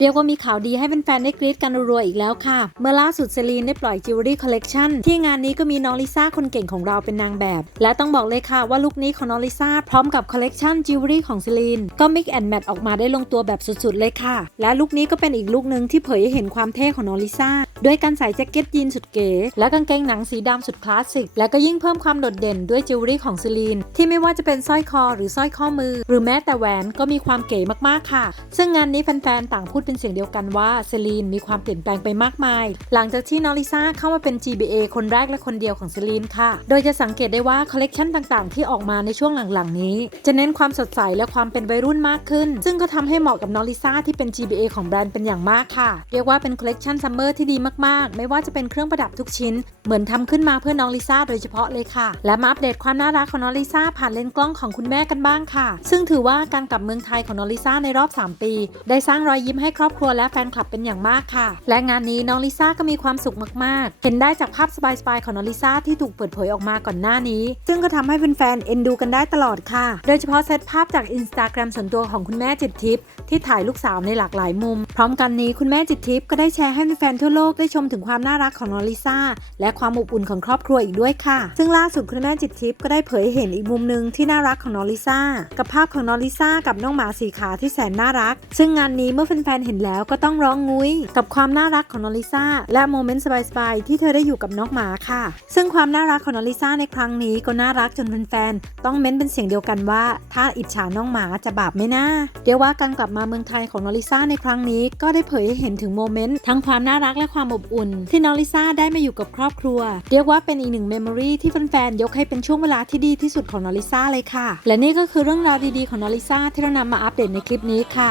เรียกว่ามีข่าวดีให้แฟนๆได้กรี๊ดกันรัวๆอีกแล้วค่ะ เมื่อล่าสุดเซรีนได้ปล่อยจิวเวลรี่คอลเลกชันที่งานนี้ก็มีน้องลิซ่าคนเก่งของเราเป็นนางแบบ และต้องบอกเลยค่ะว่าลุคนี้ของน้องลิซ่าพร้อมกับคอลเลกชันจิวเวลรี่ของเซรีนก็มิกแอนด์แมทออกมาได้ลงตัวแบบสุดๆเลยค่ะ และลุคนี้ก็เป็นอีกลุคหนึ่งที่เผยให้เห็นความเท่ของน้องลิซ่าด้วยการใส่แจ็คเก็ตยีนสุดเก๋และกางเกงหนังสีดำสุดคลาสสิกและก็ยิ่งเพิ่มความโดดเด่นด้วยจิวเวลรี่ของเซรีนที่ไม่ว่าจะเป็นสร้อยคอหรือสร้อยข้อมือ หรือแม้แต่แหวนก็มีความเก๋มากๆค่ะ ซึ่งงานนี้แฟนๆต่างพูดเป็นเสียงเดียวกันว่าเซรีนมีความเปลี่ยนแปลงไปมากมาย หลังจากที่น้องลิซ่าเข้ามาเป็น GBA คนแรกและคนเดียวของเซรีนค่ะ โดยจะสังเกตได้ว่าคอลเลกชันต่างๆ ที่ออกมาในช่วงหลังๆ นี้ จะเน้นความสดใสและความเป็นวัยรุ่นมากขึ้น ซึ่งก็ทำให้เหมาะกับน้องลิซ่าที่เป็น GBA ของแบรนด์เป็นอย่างมากค่ะ เรียกว่าเป็นคอลเลกชันซัมเมอร์ที่ดีมากๆ ไม่ว่าจะเป็นเครื่องประดับทุกชิ้น เหมือนทำขึ้นมาเพื่อน้องลิซ่าโดยเฉพาะเลยค่ะ และมาอัปเดตความน่ารักของน้องลิซ่าผ่านเลนส์กล้องของคุณแม่กันบ้างค่ะ ซึ่งถือว่าการกลับเมืองไทยของน้องลิซ่าในรอบ 3 ปี ได้สร้างรอยยิ้มให้ครอบครัวและแฟนคลับเป็นอย่างมากค่ะ และงานนี้น้องลิซ่าก็มีความสุขมากๆ เห็นได้จากภาพสบายๆของน้องลิซ่าที่ถูกเปิดเผยออกมาก่อนหน้านี้ ซึ่งก็ทำให้แฟนๆเอ็นดูกันได้ตลอดค่ะ โดยเฉพาะเซตภาพจากอินสตาแกรมส่วนตัวของคุณแม่จิตทิพย์ที่ถ่ายลูกสาวในหลากหลายมุม พร้อมกันนี้คุณแม่จิตทิพย์ก็ได้แชร์ให้แฟนๆทั่วโลกได้ชมถึงความน่ารักของน้องลิซ่าและความอบอุ่นของครอบครัวอีกด้วยค่ะ ซึ่งล่าสุดคุณแม่จิตทิพย์ก็ได้เผยเห็นอีกมุมหนึ่งที่น่ารักของน้องลิซ่ากับภาพของน้องลิซ่ากับน้องหมาสีขาที่แสนน่ารัก ซึ่งงานนี้เมื่อแฟนๆเห็นแล้วก็ต้องร้องงุ้ย กับความน่ารักของนอลิซาและโมเมนต์สบายๆ ที่เธอได้อยู่กับน้องหมาค่ะ ซึ่งความน่ารักของนอลิซาในครั้งนี้ก็น่ารักจนแฟนๆต้องเม้นเป็นเสียงเดียวกันว่า ถ้าอิจฉาน้องหมาจะบาปไหมนะเรียกว่าการกลับมาเมืองไทยของนอลิซาในครั้งนี้ก็ได้เผยให้เห็นถึงโมเมนต์ทั้งความน่ารักและความอบอุ่น ที่นอลิซาได้มาอยู่กับครอบครัว เรียกว่าเป็นอีกหนึ่งเมมโมรีที่แฟนๆยกให้เป็นช่วงเวลาที่ดีที่สุดของนอลิซาเลยค่ะ และนี่ก็คือเรื่องราวดีๆของนอลิซาที่เรานำมาอัปเดตในคลิปนี้ค่ะ